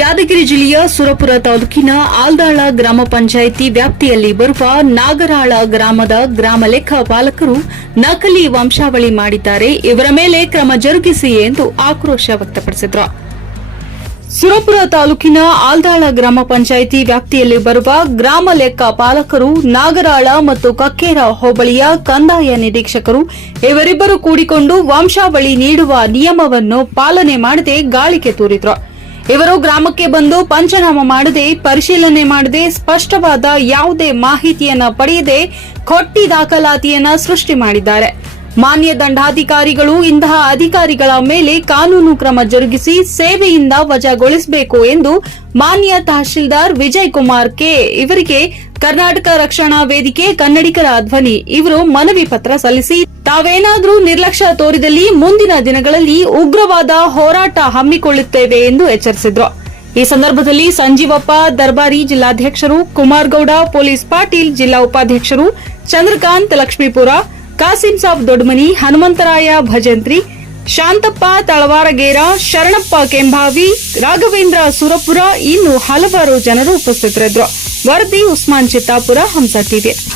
ಯಾದಗಿರಿ ಜಿಲ್ಲೆಯ ಸುರಪುರ ತಾಲೂಕಿನ ಆಲ್ದಾಳ ಗ್ರಾಮ ಪಂಚಾಯಿತಿ ವ್ಯಾಪ್ತಿಯಲ್ಲಿ ಬರುವ ನಾಗರಾಳ ಗ್ರಾಮದ ಗ್ರಾಮ ಲೆಕ್ಕ ಪಾಲಕರು ನಕಲಿ ವಂಶಾವಳಿ ಮಾಡಿದ್ದಾರೆ. ಇವರ ಮೇಲೆ ಕ್ರಮ ಜರುಗಿಸಿ ಎಂದು ಆಕ್ರೋಶ ವ್ಯಕ್ತಪಡಿಸಿದರು. ಸುರಪುರ ತಾಲೂಕಿನ ಆಲ್ದಾಳ ಗ್ರಾಮ ಪಂಚಾಯಿತಿ ವ್ಯಾಪ್ತಿಯಲ್ಲಿ ಬರುವ ಗ್ರಾಮ ಲೆಕ್ಕ ಪಾಲಕರು ನಾಗರಾಳ ಮತ್ತು ಕಕ್ಕೇರ ಹೋಬಳಿಯ ಕಂದಾಯ ನಿರೀಕ್ಷಕರು ಇವರಿಬ್ಬರು ಕೂಡಿಕೊಂಡು ವಂಶಾವಳಿ ನೀಡುವ ನಿಯಮವನ್ನು ಪಾಲನೆ ಮಾಡದೆ ಗಾಳಿಗೆ ತೂರಿದ್ರು. ಇವರು ಗ್ರಾಮಕ್ಕೆ ಬಂದು ಪಂಚನಾಮ ಮಾಡದೆ ಪರಿಶೀಲನೆ ಮಾಡದೆ ಸ್ಪಷ್ಟವಾದ ಯಾವುದೇ ಮಾಹಿತಿಯನ್ನ ಪಡೆಯದೆ ಕೊಟ್ಟಿ ದಾಖಲಾತಿಯನ್ನ ಸೃಷ್ಟಿ ಮಾಡಿದ್ದಾರೆ. ಮಾನ್ಯ ದಂಡಾಧಿಕಾರಿಗಳು ಇಂತಹ ಅಧಿಕಾರಿಗಳ ಮೇಲೆ ಕಾನೂನು ಕ್ರಮ ಜರುಗಿಸಿ ಸೇವೆಯಿಂದ ವಜಾಗೊಳಿಸಬೇಕು ಎಂದು ಮಾನ್ಯ ತಹಶೀಲ್ದಾರ್ ವಿಜಯ್ ಕುಮಾರ್ ಕೆ. ಇವರಿಗೆ ಕರ್ನಾಟಕ ರಕ್ಷಣಾ ವೇದಿಕೆ ಕನ್ನಡಿಗರ ಧ್ವನಿ. ಇವರು ಮನವಿ ಪತ್ರ ಸಲ್ಲಿಸಿ, ತಾವೇನಾದರೂ ನಿರ್ಲಕ್ಷ್ಯ ತೋರಿದಲ್ಲಿ ಮುಂದಿನ ದಿನಗಳಲ್ಲಿ ಉಗ್ರವಾದ ಹೋರಾಟ ಹಮ್ಮಿಕೊಳ್ಳುತ್ತೇವೆ ಎಂದು ಎಚ್ಚರಿಸಿದ್ರು. ಈ ಸಂದರ್ಭದಲ್ಲಿ ಸಂಜೀವಪ್ಪ, ದರ್ಬಾರಿ ಜಿಲ್ಲಾಧ್ಯಕ್ಷರು ಕುಮಾರ್ಗೌಡ, ಪೊಲೀಸ್ ಪಾಟೀಲ್, ಜಿಲ್ಲಾ ಉಪಾಧ್ಯಕ್ಷರು ಚಂದ್ರಕಾಂತ್, ಲಕ್ಷ್ಮೀಪುರ ಕಾಸಿಂ ಸಾಬ್ ದೊಡ್ಮನಿ, ಹನುಮಂತರಾಯ ಭಜಂತ್ರಿ ಶಾಂತಪ್ಪ, ತಳವಾರಗೇರ, ಶರಣಪ್ಪ ಕೆಂಭಾವಿ, ರಾಘವೇಂದ್ರ ಸುರಪುರ ಇನ್ನು ಹಲವಾರು ಜನರು ಉಪಸ್ಥಿತರಿದ್ರು ವರದಿ, ಉಸ್ಮಾನ್ ಚಿತ್ತಾಪುರ, ಹಂಸ ಟಿವಿ.